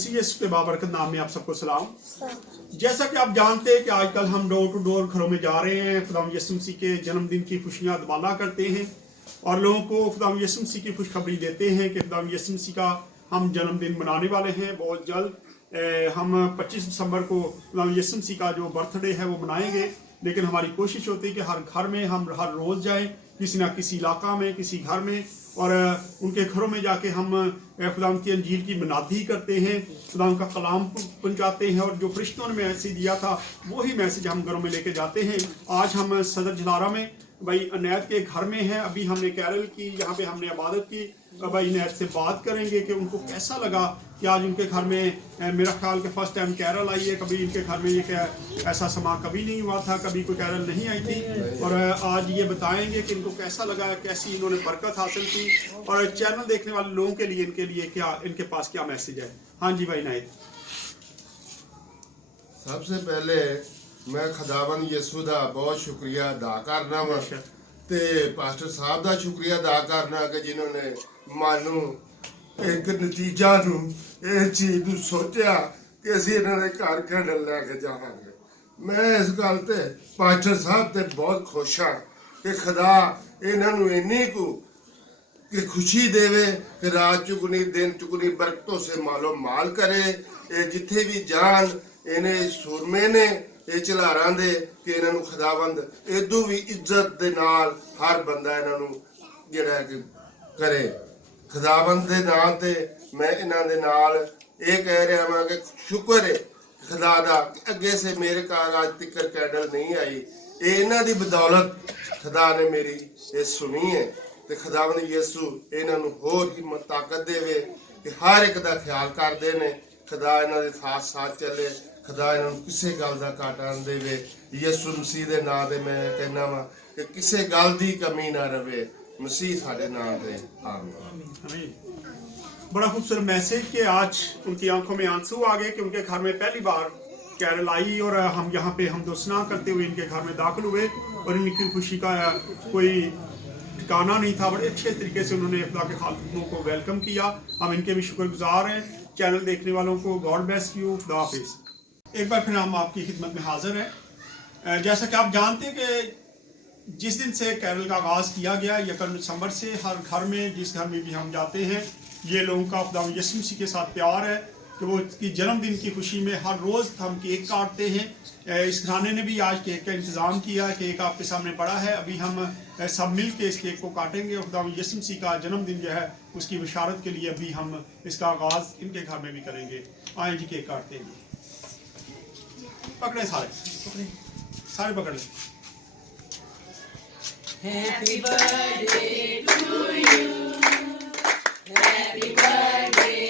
मसीह यीशु के बाबरकत नाम में आप सबको सलाम। जैसा कि आप जानते हैं कि आजकल हम डोर टू डोर घरों में जा रहे हैं, खुदावंद यीशु मसीह के जन्मदिन की खुशियां दबाला करते हैं और लोगों को खुदावंद यीशु मसीह की खुशखबरी देते हैं कि खुदावंद यीशु मसीह का हम जन्मदिन मनाने वाले हैं। बहुत जल्द हम 25 दिसंबर को खुदावंद यीशु मसीह का जो बर्थडे है वो मनाएंगे, लेकिन हमारी कोशिश होती है कि हर घर में हम हर रोज़ जाएं, किसी ना किसी इलाका में, किसी घर में, और उनके घरों में जाके हम खुदावंद की अंजील की मनादी करते हैं, खुदावंद का कलाम पहुंचाते हैं और जो फरिश्तों ने मैसेज दिया था वही मैसेज हम घरों में लेके जाते हैं। आज हम सदर जलारा में भाई अनैत के घर में हैं। अभी हमने कैरल की, यहाँ पे हमने इबादत की। भाई अनैत से बात करेंगे कि उनको कैसा लगा कि आज उनके घर में मेरा ख्याल के फर्स्ट टाइम कैरल आई है। कभी इनके घर में ये क्या ऐसा समा कभी नहीं हुआ था, कभी कोई कैरल नहीं आई थी, और आज ये बताएंगे कि इनको कैसा लगा, कैसी इन्होंने बरकत हासिल की, और चैनल देखने वाले लोगों के लिए क्या इनके पास क्या मैसेज है। हाँ जी भाई नाइट। सबसे पहले मैं खुदावंद यीशु ਦਾ बहुत शुक्रिया अदा करना वा ते पास्टर साहब ਦਾ शुक्रिया अदा करना कि जिन्होंने मानू एक नतीजा नू इस चीज नू सोचा कि ਅਸੀਂ ਇਹਨਾਂ ਦੇ ਘਰ ਕੈਂਡਲ ਲੈ ਕੇ ਜਾਵਾਂਗੇ। मैं इस गल ते पास्टर साहब ते बहुत खुश हाँ कि खुदा ਇਹਨਾਂ ਨੂੰ ਇੰਨੀ ਕੁ कि खुशी देवे कि रात चुगनी दिन चुगनी बरकतों से मालो माल करे। जिथे भी जान इन्हें सुरमे ने ਇਹ ਝਲਾਰਾਂ ਦੇ ਕਿ ਇਹਨਾਂ ਨੂੰ ਖੁਦਾਵੰਦ ਇਦੋਂ ਵੀ ਇੱਜ਼ਤ ਦੇ ਨਾਲ ਹਰ ਬੰਦਾ ਇਹਨਾਂ ਨੂੰ ਜਿਹੜਾ ਕਿ ਕਰੇ। ਖੁਦਾਵੰਦ ਦੇ ਨਾਂ ਤੇ ਮੈਂ ਇਹਨਾਂ ਦੇ ਨਾਲ ਇਹ ਕਹਿ ਰਿਹਾ ਹਾਂ ਕਿ ਸ਼ੁਕਰ ਹੈ खुदा ਦਾ ਅੱਗੇ ਸੇ ਮੇਰੇ ਘਰ ਅੱਜ ਤੱਕ ਕੈਂਡਲ ਨਹੀਂ ਆਈ। ਇਹ ਇਹਨਾਂ ਦੀ ਬਦੌਲਤ खुदा ने मेरी ਇਹ ਸੁਣੀ ਹੈ ਤੇ ਖੁਦਾਵੰਦ ਯਿਸੂ ਇਹਨਾਂ ਨੂੰ ਹੋਰ ਹਿੰਮਤ ਤਾਕਤ ਦੇਵੇ ਕਿ ਹਰ ਇੱਕ ਦਾ ਖਿਆਲ ਕਰਦੇ ਨੇ। खुदा ਇਹਨਾਂ ਦੇ ਸਾਥ ਚੱਲੇ। खुदा इन्होंने किसी गल का घाटा न देवे। यीशु मसीह के नाम से मैं कहना वा कि किसी गल की कमी ना रहे। मसीह साडे नाम से आमीन। बड़ा खूबसूरत मैसेज कि आज उनकी आंखों में आंसू आ गए कि उनके घर में पहली बार कैरल आई और हम यहाँ पे हम दोस्तना करते हुए इनके घर में दाखिल हुए और इनकी खुशी का कोई ठिकाना नहीं था। बड़े अच्छे तरीके से उन्होंने खुदा के खालिकों को वेलकम किया। हम इनके भी शुक्रगुजार हैं। चैनल देखने वालों को गॉड ब्लेस यू। खुदा हाफिज़। एक बार फिर हम आपकी खिदमत में हाजिर हैं। जैसा कि आप जानते हैं कि जिस दिन से कैरल का आगाज़ किया गया 1 दिसंबर से हर घर में, जिस घर में भी हम जाते हैं, ये लोगों का खुदावंद यीशु मसीह के साथ प्यार है कि वो उसकी जन्मदिन की खुशी में हर रोज़ हम केक काटते हैं। इस घराने ने भी आज केक का इंतज़ाम किया। केक आपके सामने पड़ा है। अभी हम सब मिल के इस केक को काटेंगे। खुदावंद यीशु मसीह का जन्मदिन जो है उसकी बशारत के लिए अभी हम इसका आगाज़ इनके घर में भी करेंगे। आए जी केक काटते हैं। पकड़े सारे पकड़ ले। Happy birthday to you. Happy birthday